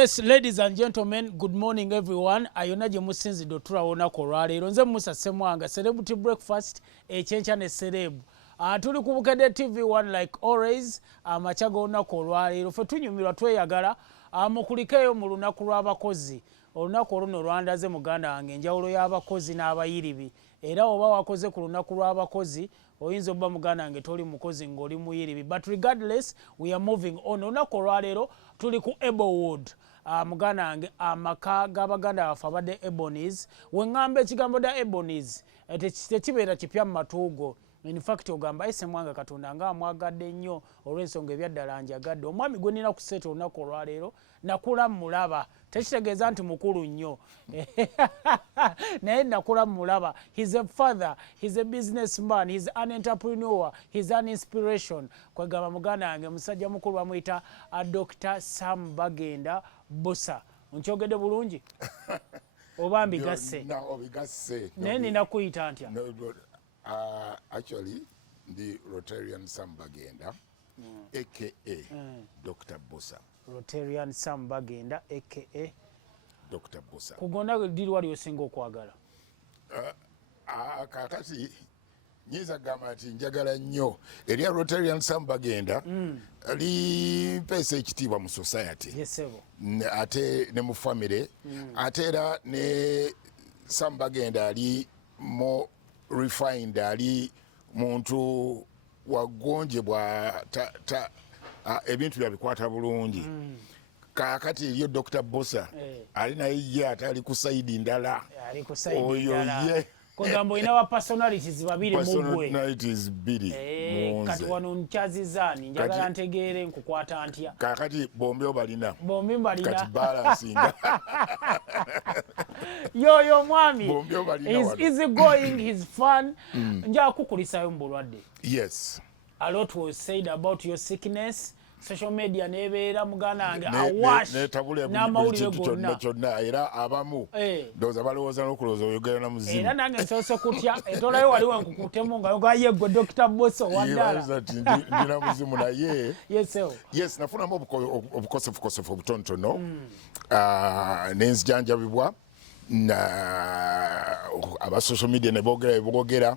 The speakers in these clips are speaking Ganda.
Yes, ladies and gentlemen, good morning everyone. Ayona gye musinzidde otulawona ko lwaleero. Nze Musa Semwanga, Celebrity Breakfast, Ekyenkya ne Celeb. Tuli ku Bukedde TV1 like always, amakya g'olunaku olwaleero. Ffe tunyumirwa tweyagala, mukulikeeyo mu lunaku lw'abakozi. Olunaku oluno lwandaze muganda wange enjawulo y'abakozi n'abayiribi. Era oba wakoze ku lunaku lw'abakozi, oyinza obba muganda wange toli mukozi ng'oli muyiribi. But regardless, we are moving on. Olunaku olwaleero tuli ku Eblewood. Muganda wange amaka g'abaganda baffe abadde bonies. We ŋŋamba ekigambo dda bonies tekibeera kipya mu matuugo. In fact ogamba ese mwanga Katonda nga amwagadde nnyo olw'ensonga ebyaddala njagadde. Omwami gwe nnina ku sseeta olunaku olwaleero nakula mulaba. Tekitegeeza nti mukulu nnyo naye nakula mulaba. He's a father, he's a businessman, he's an entrepreneur, he's an inspiration. Kwegamba muganda wange musajja mukulu bamuyita Dr. Sam Bagenda Boosa. Nkyogedde bulungi oba mbigasse? Naye nina kuyita ntya? Actually, the Rotarian Sam Bagenda, aka Dr. Boosa. Rotarian Sam Bagenda, aka Dr. Boosa. Kugonda diri wali osinga okwagala? Kakati nyiza gamba ati njagala nnyo erya Rotarian Sam Bagenda limpesa ekitiibwa mu society. Yes, ate ne mu family ate era ne Sam Bagenda ali mo refined ali muntu wagonjebwa ebintu byabikwata bulungi. Kakati eriyo Dr. Boosa ali naye ye ate ali ku sayidi ndala. Oyo ye kugamba olina ba personalities babiri mu gwe. Personalities bbiri munze. Kati wano nkyazizaani njagala ntegeere nkukwata ntya. Kakati bombi obalina. Bombi mbalina. Kati balansinga. Yo mwami. Bombi obalina. He's easy going, he's fun. Nja kukulisayo mbulwadde. Yes. A lot was said about your sickness. Social media nebeera muganda wange awash n'amawulire gonna kyonna era abamu ndowooza balowooza n'okulowooza oyogera na muzimu era nange nsoose kutya etolayo waliwo nkukutemu nga yogaye gwe Dr. Boosa waddala ndina muzimu naye yes nafunamu obukosefukosefu obutonotono n'enzijanjabibwa aba social media ne boogera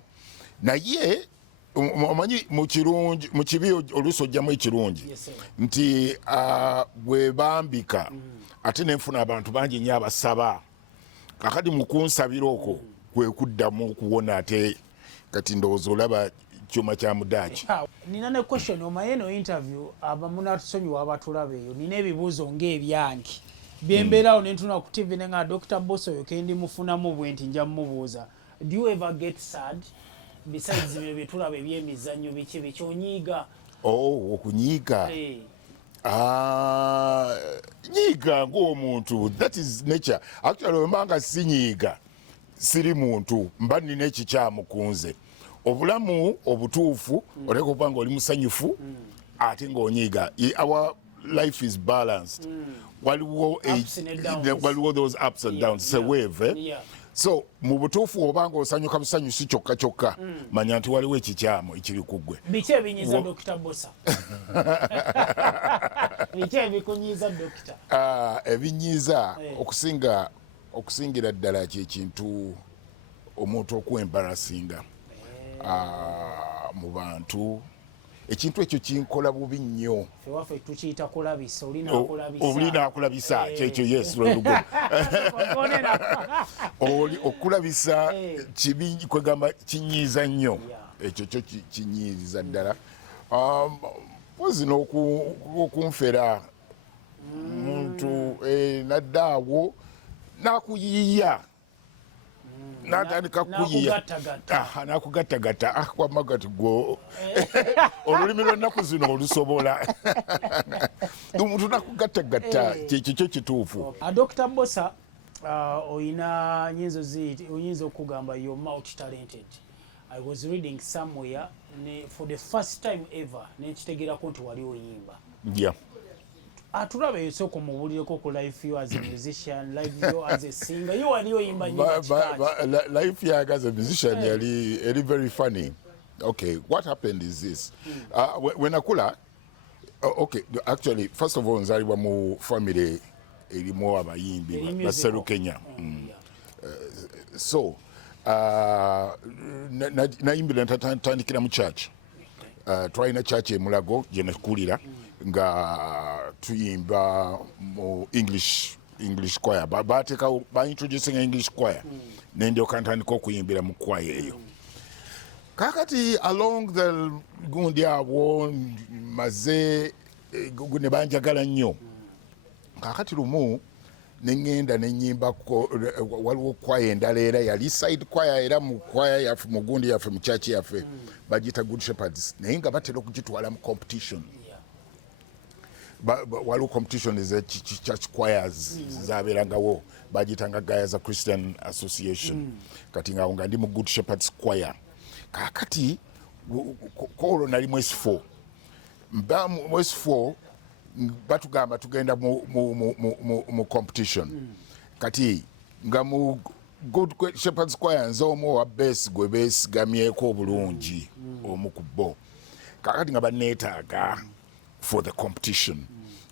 naye omanyi mu kibi oluusi ojjamu ekirungi nti bwe bambika ate nenfuna abantu bangi nnyo abasaba kakati mu kunsabira okwo kwe kuddamu okuwona ate kati ndowooza olaba kyuma kya mudaaki. Nina ne question omaye no interview abamunatusonyiwa abatulaba eyo nina ebibuuzo ng'ebyange byembeerawo ne ntuna ku TV ne nga Dr. Boosa oyo kendi mufunamu bwe nti nja mmubuuza, do you ever get sad? Besides bye tulaba ebyemizannyo biki bikyonyiiga? Okunyiiga nyiiga ng'omuntu, that is nature. Actually wembanga sinyiiga siri muntu mba nina ekikyamu kunze. Obulamu obutuufu oleka okuba nga oli musanyufu ate ng'onyiiga. Our life is balanced. Waliwo those ups and downs. It's a wave. So mu butuufu obanga osanyuka busanyusi kyokka manya nti waliwo ekikyamu ekiri ku ggwe. Biki ebinyiiza Dr. Boosa? Biki ebikunyiiza Dr.? Ebinyiiza okusingira ddala kyekintu omuntu okwembarasinga mu bantu. Ekintu ekyo kinkola bubi nnyo. Fewaffe tukiyita kulabisa, olina akulabisa kyekyo yes lolugo. Okulabisa kibi kwegamba kinyiiza nnyo. Ekyo kyo kinyiiriza ddala. Pozi n'okunfera muntu naddaawo n'akuyiiya. Natandika kuyiya nakugattagatta kwamagati gwo olulimi lw'ennaku zino olusobola omuntu nakugattagatta kyekyo kituufu. Dr. Boosa oyina oyinza okugamba you're multi talented. I was reading somewhere for the first time ever nekitegerako nti wali oyimba. Atulaba yosoko mubulireko ku life you as a musician, life you as a singer. You wali oyimba nyingi. Life you as a musician yali very funny. Okay, what happened is this. When akula, okay, actually first of all nzalibwa mu family erimu abayimbi baserukenya so nayimbira natandikira mu church twalina church emulago gye nakulira nga tuyimba mu English choir bateekawo baintroducing English choir nendyoka ntandika okuyimbira mu choir eyo kakati along the gundi abo maze ne banjagala nnyo kakati lumu nengenda nenyimbako waliwo choir endala era yali side choir era mu choir yaffe mu gundi yaffe mu church yaffe bagita Good Shepherds naye nga batera okugitwala mu competition waliwo competition eza church choirs zabeerangawo bagitanga Gayaza Christian Association kati nga ndi mu Good Shepherds choir kakati kolo nali mu S4 mba mu S4 batugamba tugenda mu competition kati nga mu Good Shepherds choir nze omu wa bass gwe beesigamyeko obulungi omu ku bo kakati nga baneetaaga for the competition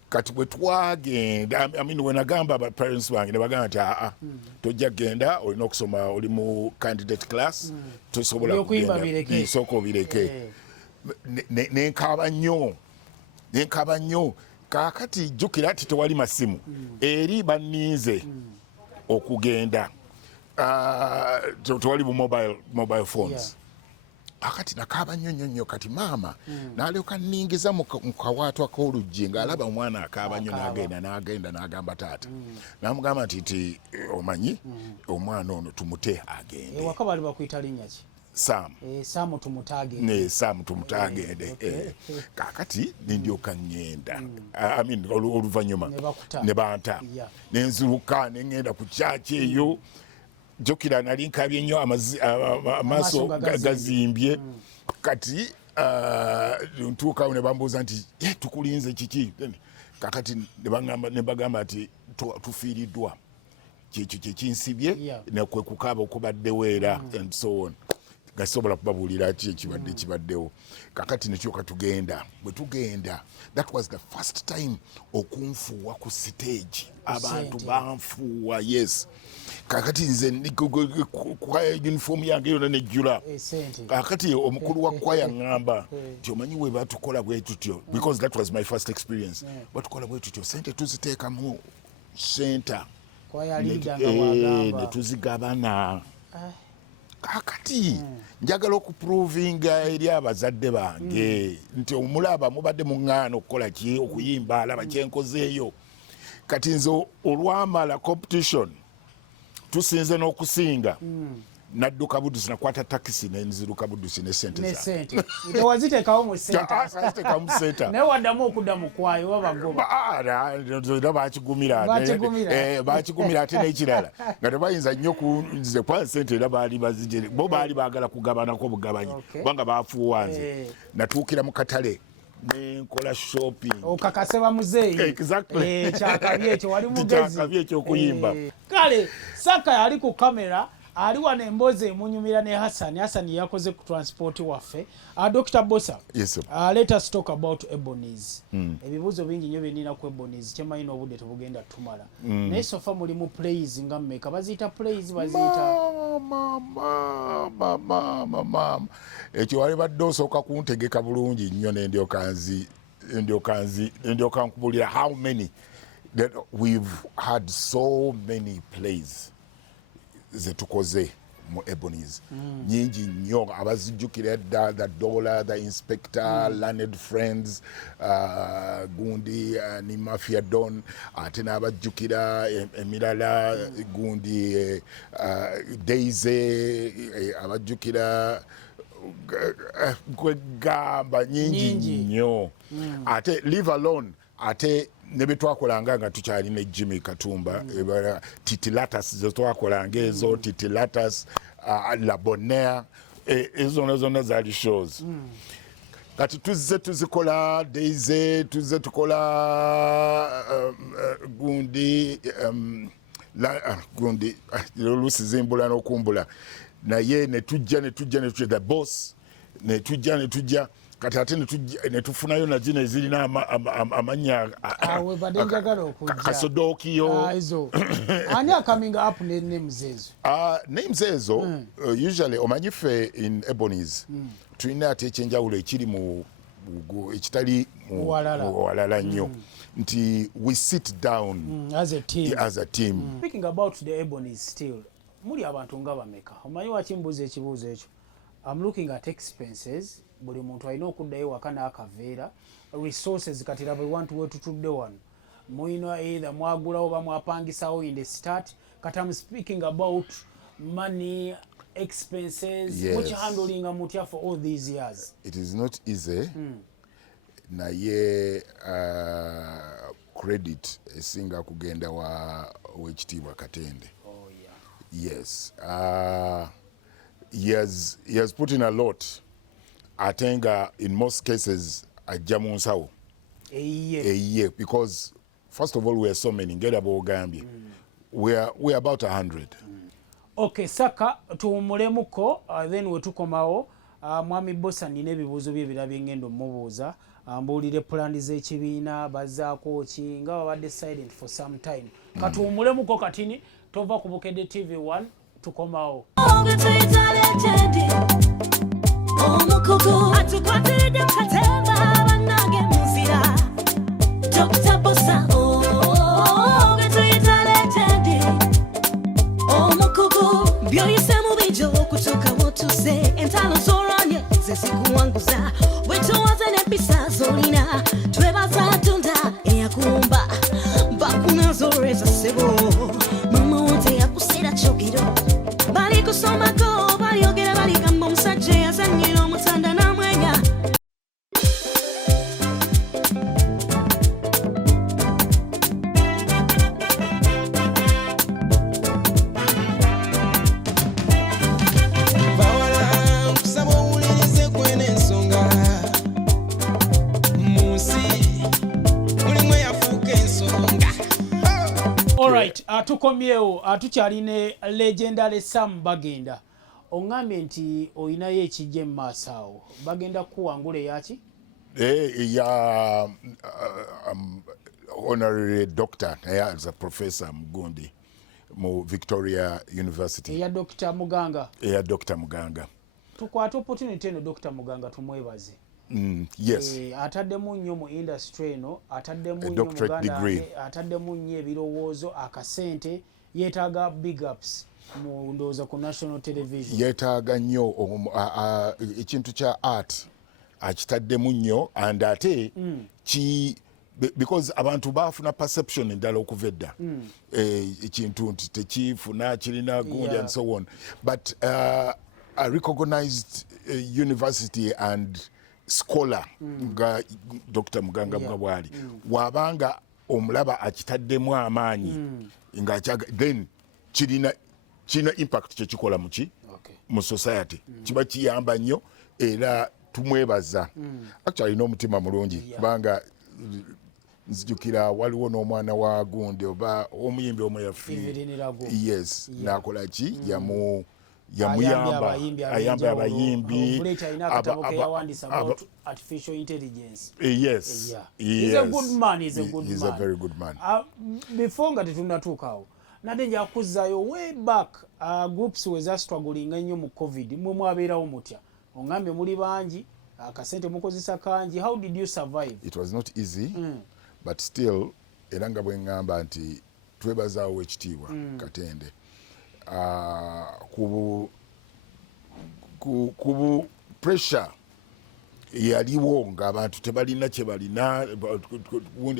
kati bwe twagenda we nagamba aba parents bange ne bagamba nti tojja kgenda olina okusoma oli mu candidate class tosobola kugenda sooka obireke nenkaaba nnyo kakati jjukira nti tewali masimu eri banniize okugenda tewali bu mobile phones akati nakaaba nnyo kati maama n'alyoka nningiza mu kawaatwa k'oluggi ng'alaba omwana akaaba nnyo n'agenda n'agamba taata n'amugamba nti omanyi omwana ono tumute agende ewaka bali bakuyita linnya ki Saamu tumutte agende kakati nindyoka ngenda oluvannyuma ne banta nenziruka nengenda ku kyaki eyo jokira nali nkabye nnyo amaaso gazimbye kati ntuukawo ne bambuuza nti tukulinze kiki kakati ne bagamba nti tufiiriddwa kyekyo kyekinsibye nekwe kukaaba okubaddewo era and so on gasobola kubabuulira ki kibaddewo kakati nekyoka tugenda bwe tugenda that was the first time okunfuuwa ku stage abantu banfuuwa yes kakati nze kwaya uniform yange yona nejjula kakati omukulu wa kwaya ngamba nti omanyi we batukola bwe tutyo because that was my first experience batukola bwe tutyo sente tuziteeka mu center ne tuzigabana kakati njagala okuprovinga eri abazadde bange nti omulaba mubadde muŋŋaana okukola ki okuyimba alaba kyenkozeeyo kati nze olwamala competition tusinze n'okusinga nadduka buddusi nakwata takisi nenziruka buddusi ne sente tewaziteekawo mu senta naye waddamu okudda mu kwayo babagoba era bakigumira ate n'ekirala nga tebayinza nnyo kunze kwa sente era baali bazigere bo baali baagala kugabanako bugabanyi kubanga bafuuwa nze natuukira mu katale nenkola shopping okakase bamuzeeyi kyakabi ekyo wali mugezi ekyokuyimba kale Saka yali ku kamera ali wano emboozi emunyumira ne Hassan yakoze ku transport waffe Dr. Boosa let us talk about ebonies ebibuuzo bingi nnyo byenina ku ebonies kyemanyi n'obudde tebugenda tumala naye sofa mulimu plays nga mmeka baziyita plays baziyita ekyo wali badde osooka kuntegeka bulungi nnyo nendyoka nkubulira how many that we've had so many plays zetukoze mu ebonies nyingi nnyo abazijjukira dda the dollar the inspector learned friends gundi ni mafia don ate n'abajjukira emirala gundi daisy abajjukira kwegamba nyingi nnyo ate live alone ate ne betwakolanga nga tukyalina Jimmy Katumba titilatas zetwakolanga ezo titilatas la bonheur ezo zonna zaali shows kati tuzikola daisy tukola gundi oluusi zimbula n'okumbula naye netujja the boss netujja kati ate ne tufunayo na zino ezirina amanya kasodookiyo ani coming up ne names ezo names ezo usually omanyi ffe in ebonies tulina ate ekyenjawulo ekiri mu ekitali walala nnyo nti we sit down as a team. Speaking about the ebonies still muli abantu nga bameka omanyi wakimbuuza ekibuuzo ekyo. I'm looking at expenses buli muntu alina okuddayo waka n'akaveera resources kati laba wantu wetutudde wano muyina either mwagulawo oba mwapangisawo in the start kati I'm speaking about money expenses which handling mutya for all these years. It is not easy naye credit esinga kugenda wa wekitiibwa Katende. Yes, he has put in a lot. I think in most cases ajja mu nsawo a year because first of all we are so many ngera b'ogambye we are about 100. Okay, Saka tuwumulemuko then wetukomawo mwami Boosa nina ebibuuzo bye birabye ngendo mubuuza mbuulire pulani z'ekibiina bazzaako ki nga babadde silent for some time katuwumulemuko katini tova ku Bukedde TV1 tukomawo. Omukugu atukwatidde katemba bannange muzira Dr. Boosa getuyita legendi omukugu byoyise mu bijo okutuuka wotuuse entalo z'olwanye ze zikuwanguza bwetuwaze n'empisa z'olina twebaza Tonda eyakumba bakunazolweza ssebo mama wote yakusera kyogero bali kusomako balyogera baligamba omusajja yazannyira omusanda n'amwenya. Bawala kusaba owulirize kwena ensonga munsi mulimu eyafuuka ensonga. Alright, tukomyewo tukyaline legendary Sam Bagenda ongambye nti oyinayo ekijja mu maaso awo bagenda kuwangula eyaki? Ya honorary doctor as a professor Mugundi mu Victoria University. Eya Dr. Muganga. Eya Dr. Muganga. Tukwata opportunity eno Dr. Muganga tumwebaze. Yes. Ataddemu nnyo mu industry eno, ataddemu nnyo doctorate degree. Ataddemu nnyo ebirowoozo akasente yeetaaga big ups mu ndowooza ku national television. Yeetaaga nnyo ekintu kya art akitaddemu nnyo and ate because abantu baafuna perception endala okuva edda ekintu nti tekifuna kirina gundi and so on but a recognized university and scholar nga Dr. Muganga bwali wabanga omulaba akitaddemu amaanyi nga then kirina impact kyekikola muki mu society kiba kiyamba nnyo era tumwebaza actually n'omutima mulungi kubanga nzijukira waliwo n'omwana wa gundi oba omuyimbi omwe yafiire yes nakola ki yamuyamba ayamba abayimbi yes he's a good man he's a very good man before nga tetunatuukaawo nate nja kuzzayo way back groups weza struggling ennyo mu covid mwe mwabeerawo mutya ongambye muli bangi akasente mukozesa kangi how did you survive? It was not easy but still era nga bwe ngamba nti twebazaawo ekitiibwa Katende kubu pressure yaliwo ng'abantu tebalina kye balina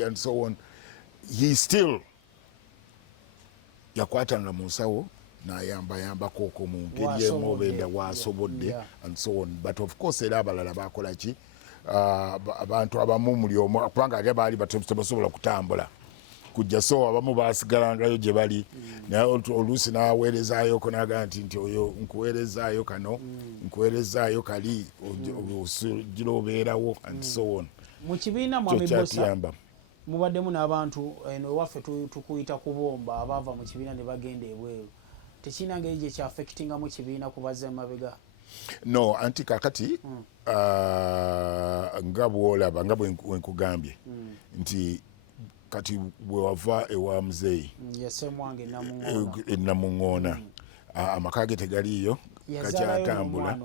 and so on he still yakwatanga mu nsawo n'ayambayambako okwo mu ngeri emu oba enda waasobodde and so on but of course era abalala bakola ki abantu abamu muli omu kubanga ate baali tebasobola kutambula kujja so abamu baasigalangayo gye bali naye oluusi n'aweerezaayo ko naga nti oyo nkuweerezaayo kano nkuweerezaayo kali ogira obeerawo and so on mu kibiina mwami Boosa mubaddemu n'abantu eno ewaffe tukuyita kubomba abaava mu kibiina ne bagenda ebweru tekirina ngeri gye kyaffectingamu kibiina kubazza emabega? No, anti kakati nga bwolaba nga bwe nkugambye nti kati bwe wava ewa muzeeyi enamuŋŋoona amaka ge tegaliiyo gakyatambula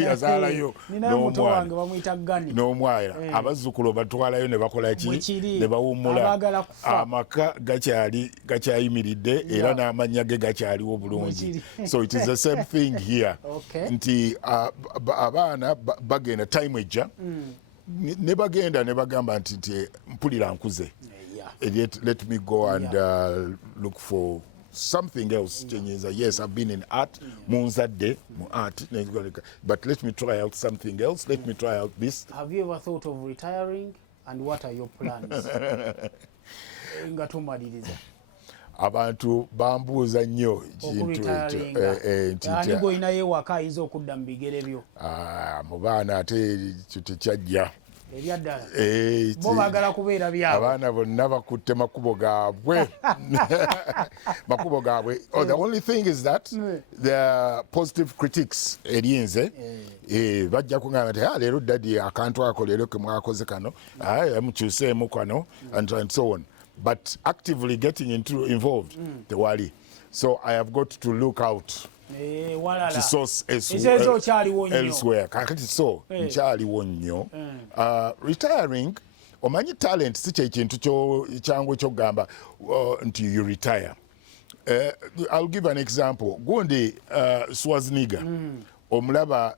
yazaalayo n'omwana abazzukulu batwalayo ne bakola ki ne bawummula amaka gakyayimiridde era n'amannya ge gakyaliwo bulungi. So it is the same thing here. Nti abaana bagenda time ejja ne bagenda ne bagamba nti mpulira nkuze, let me go and look for something else. Yes, I've been in art, munzadde mu art, but let me try out something else. Let me try out this. Have you ever thought of retiring, and what are your plans? Nga tumaliriza. Abantu bambuuza nnyo kintu ekyo nti goyinayo ewaka ayinza okudda mu bigere byo. Mu baana ate ekyo tekyajja ebyaddala bo baagala kubeera byabo. Abaana bonna bakutte makubo gaabwe makubo gaabwe. The only thing is that the positive critics eri nze bajja kuŋŋamba nti leero daddy akantu ako leero ke mwakoze kano mukyuseemu kano and so on. But actively getting involved, tewali. So I have got to look out to source elsewhere. Kakati so nkyaliwo nnyo. Retiring, omanyi talent si kye kintu kyangu ekyokugamba nti you retire. I'll give an example. Gundi Schwarzenegger omulaba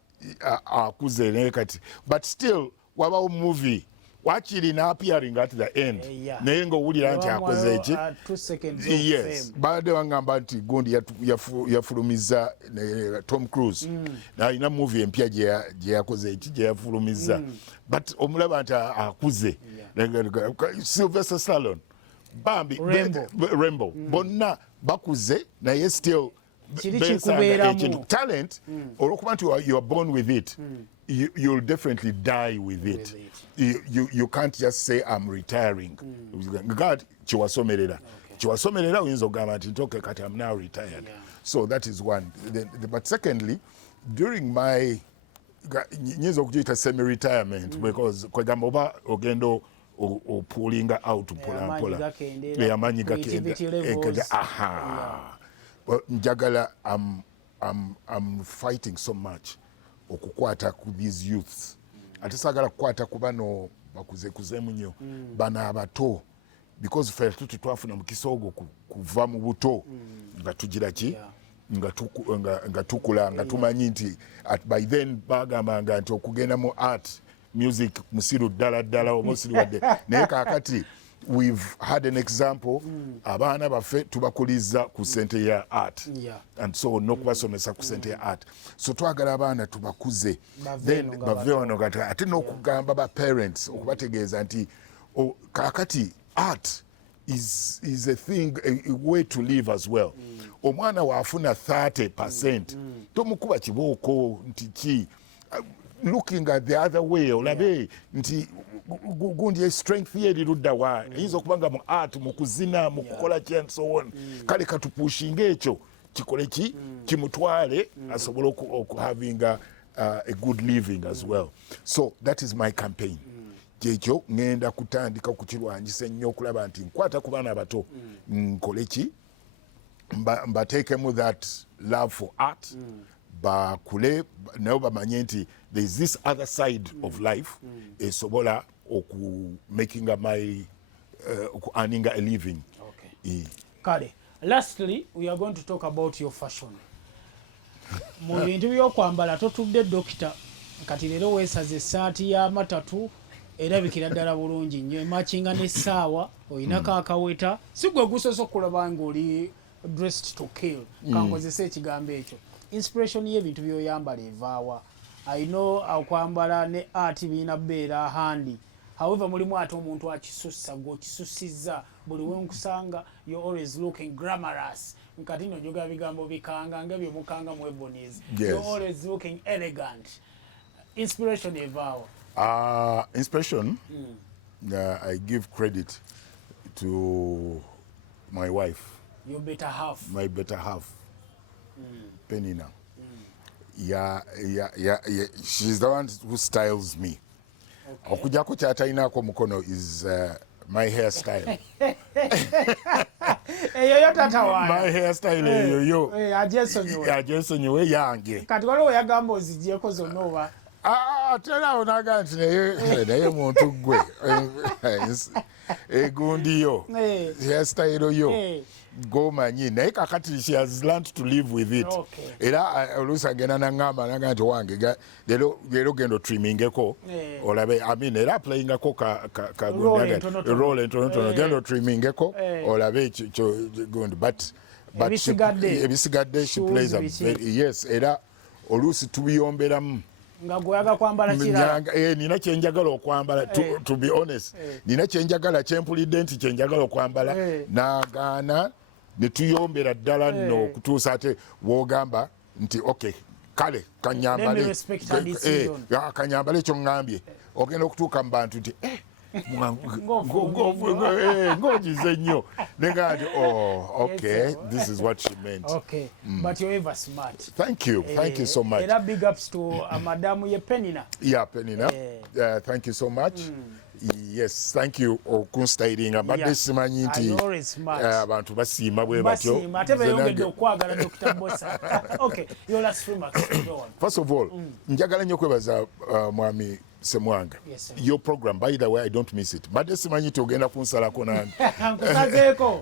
akuze naye kati, but still wabawo movie wakiri na appearing at the end naye ng'owulira nti akoze eki. Yes, baade bangamba nti gundi yafulumiza Tom Cruise nalina movie empya gye yakoze eki gye yafulumiza, but omulaba nti akuze. Sylvester Stallone, Bambi, Rambo, bonna bakuze naye still talent olwokuba nti you are born with it. You'll definitely die with it. You can't just say I'm retiring. God, chiwasomerera uyinza okugamba nti ntoke kati I'm now retired. So that is one. But secondly, during my nyinza okugiyita semi-retirement because kwegamba oba ogenda opullinga out mpolampola amanyi gakenda njagala I'm fighting so much okukwata ku these youths. Ate sagala kukwata ku bano bakuzekuzemu nnyo bana abato because ffe tuti twafuna mu kisoogo kuva mu buto nga tugira ki nga tukula nga tumanyi nti by then bagambanga nti okugenda mu art music musiru ddala omusiri wadde naye kaakati we've had an example abaana baffe tubakuliza ku sente ya art and so n'okubasomesa ku sente ya art, so twagala abaana tubakuze then bave wano kati ate n'okugamba ba parents okubategeeza nti kaakati art is a thing, a way to live as well. Omwana waafuna 30% tomukuba kibooko nti ki looking at the other way olabe nti gundi strength ye lirudda wa eyinza okuba nga mu art mu kuzina mu kukola ki and so on. Kale katupushinga ekyo kikole ki kimutwale asobole having a good living as well. So that is my campaign. Kyekyo ngenda kutandika kukirwanyisa ennyo okulaba nti nkwata ku baana abato nkole ki mbateekemu that love for art bakule nabo bamanye nti there is this other side of life esobola making my earning a living. Kale, lastly we are going to talk about your fashion. Mu bintu byokwambala totudde dokita kati leero weesaze essaati y'amatatu erabikira ddala bulungi nnyo emakinga n'essaawa olinako akaweta si gwe gusoose okulaba ng'oli dressed to kill kankozesa ekigambo ekyo. Inspiration y'ebintu byoyambala evaawa? I know okwambala ne art biina beera handi, however mulimu ate omuntu akisussa gw'okisussizza buli wenkusanga you're always looking glamorous nkati nojoga bigambo bikanga nga bye mukanga mu bonies. You're always looking elegant. Inspiration evaawa? Inspiration, I give credit to my wife. Your better half. My better half, Penina. she's the one who styles me. Okujako kyatalinako mukono is my hairstyle. Eyo tata wa. My hairstyle yo. Ajesonyiwe yange. Kati waliwo yagamba ozigyeko zonna oba. Tera onaga nti naye muntu gwe egundi yo hairstyle yo gomanyi naye kakati she has learned to live with it. Era oluusi agenda naŋŋamba naga nti wange leero genda otrimmingeko olabe era aplayingako role entonotono genda otrimmingeko olabe gundi but ebisigadde she plays a very yes era oluusi tubiyomberamu nga gwaga kwambala kirala nina kyenjagala okwambala to be honest nina kyenjagala kyempulidde nti kyenjagala okwambala nagaana ne tuyombera ddala nno okutuusa ate wogamba nti okay kale kanyambale kanyambale ekyo ŋŋambye ogenda okutuuka mu bantu nti ngogize nnyo nenga nti okay this is what she meant. But you're ever smart. Thank you so much. Era big ups to Madam Penina. Penina. Thank you so much. Yes, thank you okunstylinga mbadde simanyi nti abantu basiima bwe batyo. Ate beyongedde okwagala Dr. Boosa. Okay, your last remarks. First of all, njagala nnyo kwebaza mwami Semwanga. Your program, by the way, I don't miss it. Mbadde simanyi nti ogenda kunsalako nange.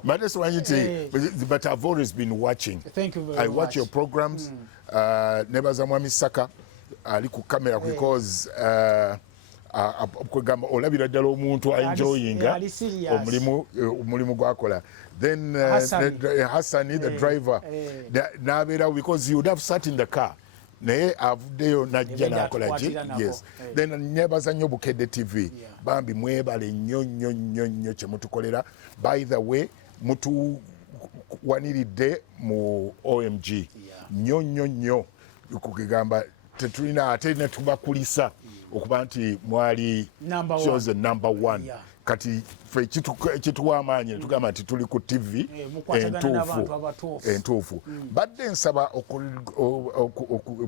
Mbadde simanyi nti but I've always been watching. Thank you very much. I watch your programs. Nebaza mwami Saka ali ku camera because kwegamba olabira ddala omuntu enjoyinga omulimu gwakola. Then Hassani, the driver, n'abeerawo because he would have sat in the car. Naye avuddeyo najja n'akola ki yes. Then nebaza nnyo Bukedde TV bambi mwebale nnyo kyemutukolera. By the way mutuwaniridde mu OMG nnyo kugamba tetulina ate ne tubakulisa okuba nti mwali chosen number one. Kati fe kituwa amaanyi ne tugamba nti tuli ku TV entuufu. Badde nsaba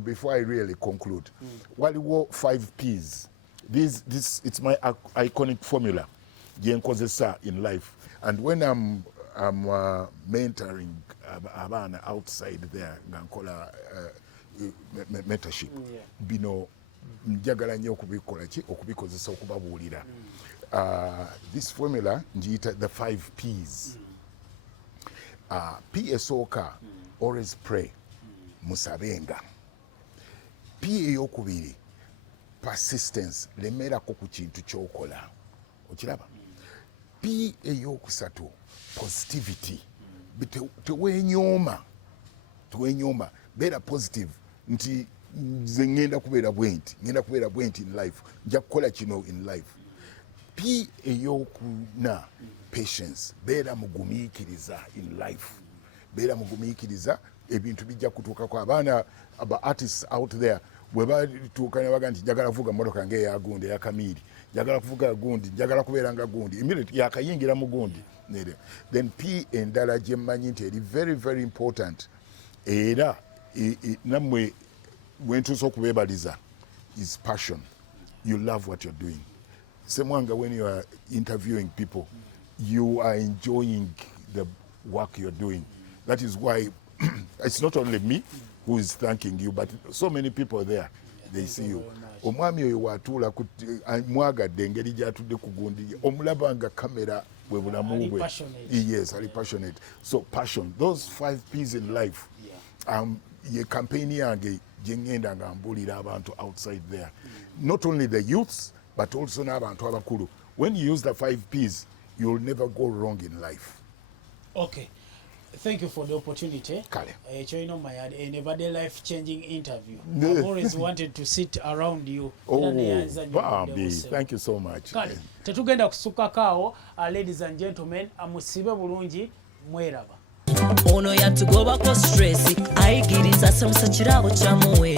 before I really conclude waliwo 5 P's. This it's my iconic formula gye nkozesa in life, and when I'm mentoring abaana outside there nga nkola mentorship bino njagala nnyo okubikozesa okubabuulira. This formula njiyita the 5 P's. P esooka always pray, musabenga. P eyokubiri persistence, lemerako ku kintu kyokola. Okiraba? P eyokusatu positivity, tewenyooma, beera positive nti nze ngenda kubeera bwenti in life, nja kukola kino in life. P eyokuna patience, beera mugumiikiriza in life, ebintu bijja kutuukako. Abaana aba artists out there bwe batuuka ne baga nti njagala kuvuga motoka ng'eya gundi eya Kamiiri, njagala kuvuga gundi, njagala kubeera nga gundi, immediately yakayingira mu gundi. Then P endala gye mmanyi nti eri very very important era nammwe bwentuusa okubeebaliza is passion. You love what you're doing. Semwanga, when you are interviewing people, you are enjoying the work you're doing. That is why it's not only me who is thanking you, but so many people there, they see you. Omwami oyo watuula mwagadde engeri gy'atudde ku gundi, omulaba nga kamera bwe bulamu bwe. Yes, ali passionate. So passion, those 5 P's in life. Ye campaign yange gye ngenda nga mbuulira abantu outside there. Not only the youths, but also n'abantu abakulu. When you use the 5 P's, you'll never go wrong in life. Okay. Thank you for the opportunity. Kale. You know, my never day life-changing interview. I've always wanted to sit around you. Bambi, thank you so much. Kale. Tetugenda kusukakaawo, ladies and gentlemen, amusibe bulungi mweraba. Ono yatugobako stress ayigiriza samusa kirabo kyamuwe